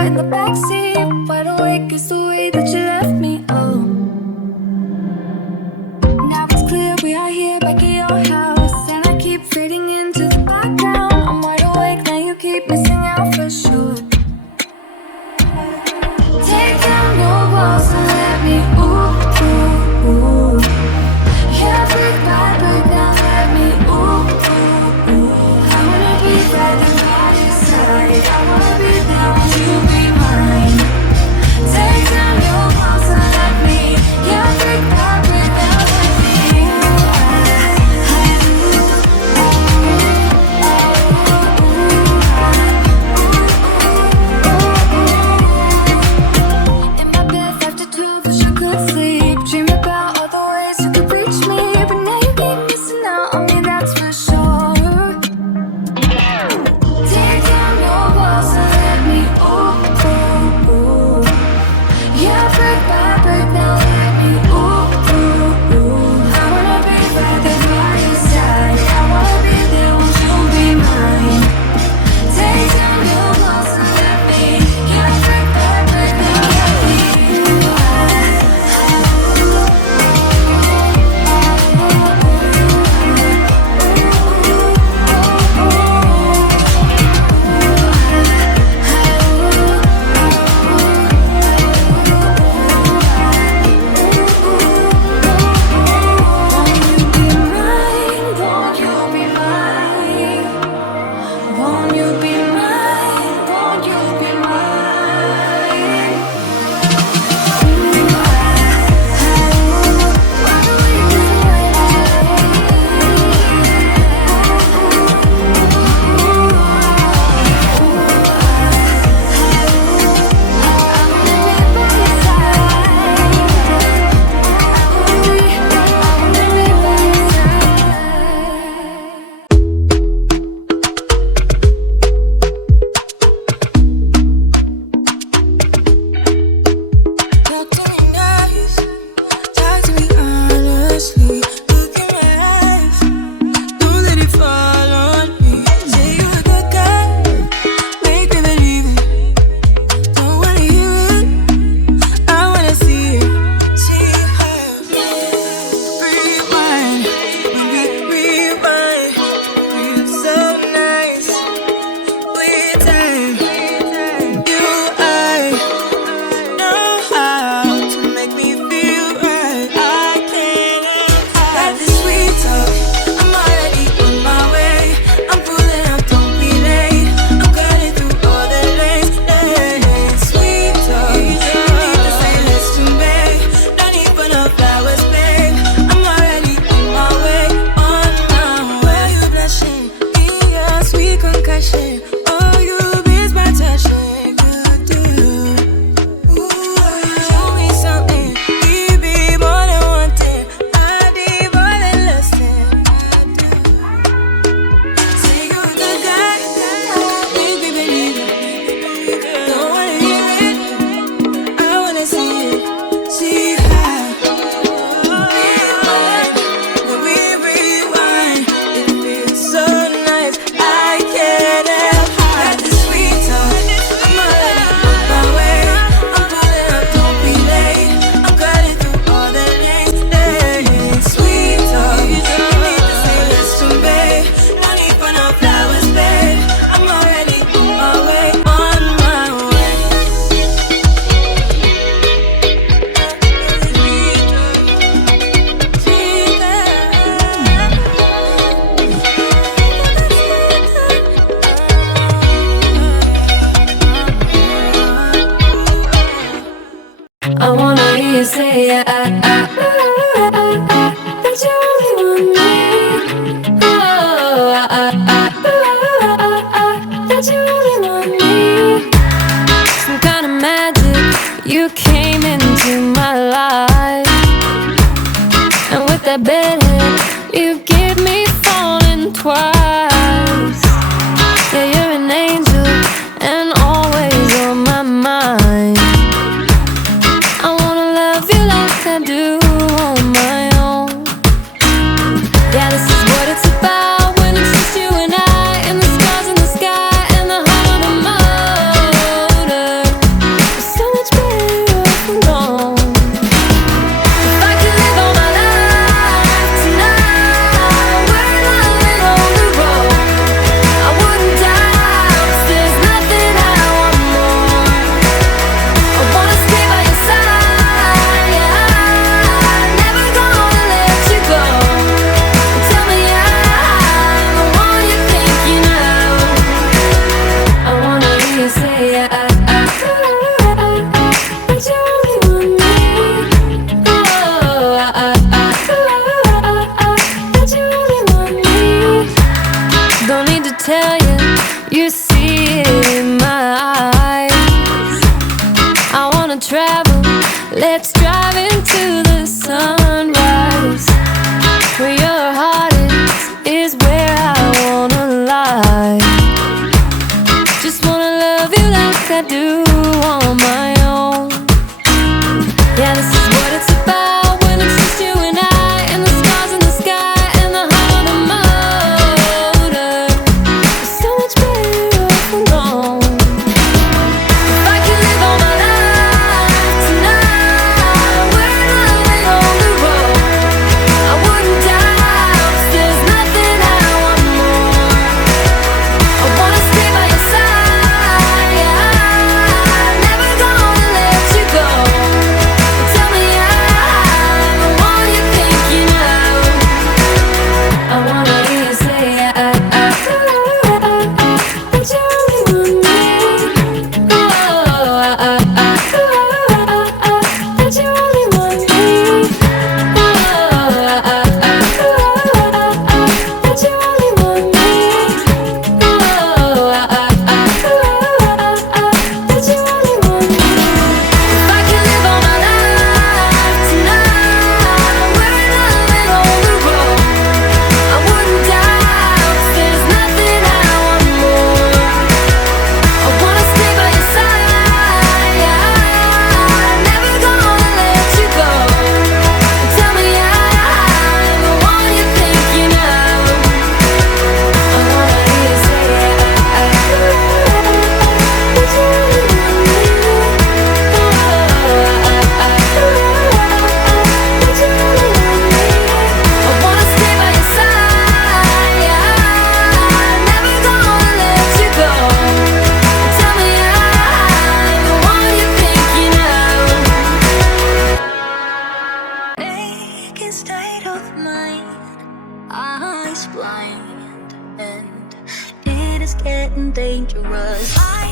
car in the backseat. Wide awake is the way that you left me. Oh, now it's clear we are here back at your house, and I keep fading into the background. I'm wide awake now, you keep missing out for sure. Take down your walls and let me ooh, ooh, ooh. Yeah, brick by brick, now let me ooh, ooh, ooh. I wanna be right there by your side. I wanna be there, won't you be mine? Take down your walls and let me, yeah, brick by brick, now let me in my bed after 12, wish I could sleep. Dream about all the ways you could reach me, but now you keep missing out on me, that's for sure. Take down your walls and let me ooh, ooh, ooh. Yeah, brick by brick, now let me ooh, ooh, ooh. I wanna be right there by your side. I wanna be there, won't you be mine? Take down your walls and let me, yeah, brick by brick, now let me won't you be mine? Won't you be mine? Talk to me honestly. Look in my eyes. Don't let it fall on me. Say you're a good guy. Make me believe it. Don't wanna hear it. I wanna see it. See her. Rewind. Rewind. Rewind. So nice. With time. I know how to make me feel right. I can't hide this sweet talk. I'm already on my way. I'm pulling up, don't be late. I'm cutting through all the lanes. Sweet talk. You need to say less to me. No need for no flowers, babe. I'm already on my way. On my way. You blushing, yeah, sweet concussion. Oh, you miss my touching. Good dude. Show me something, baby, more than one thing. I need more than less than. Say you're a good guy, make me believe it. Don't wanna hear it, I wanna see it. See how rewind, when we rewind, it feels so nice. I can't help hide the sweet talk. I'm already on my way. I'm pulling up, don't be late. I'm cutting through all the lanes. Sweet talk. You need to say less to me. No need for no flowers, babe. I'm already on my way. On my way. I wanna hear you say that you only want me. Oh, that you only want me. Some kind of magic, you came into my life, and with that bedhead, you give me falling twice. Yeah, you're an angel and always on my mind. I wanna love you like that tell you, you see it in my eyes. I wanna travel, let's drive into the sunrise. Where your heart is where I wanna lie. Just wanna love you like I do on my own. Yeah, this is what it's about when it's just you and I, and the stars in the sky and the heart on the motor. It's so much better off alone. If I could live all my life tonight, we're living on the road. I wouldn't die, 'cause there's nothing I want more. I wanna stay by your side, never gonna let you go. Tell me I'm the one you're thinking of. I wanna hear you say that you only want me. Oh, that you only want me. Oh, that you only want me. Oh, that you only want me. If I could live all my life tonight, we're living on the road. I wouldn't die, 'cause there's nothing I want more. I wanna stay by your side, never gonna let you go. Tell me I'm the one you're thinking of. I wanna hear you say that you only want me. That you only want me. I wanna stay by your side, never gonna let you go. Tell me I'm the one you're thinking of. Aching state of mind, eyes blind, and it is getting dangerous. I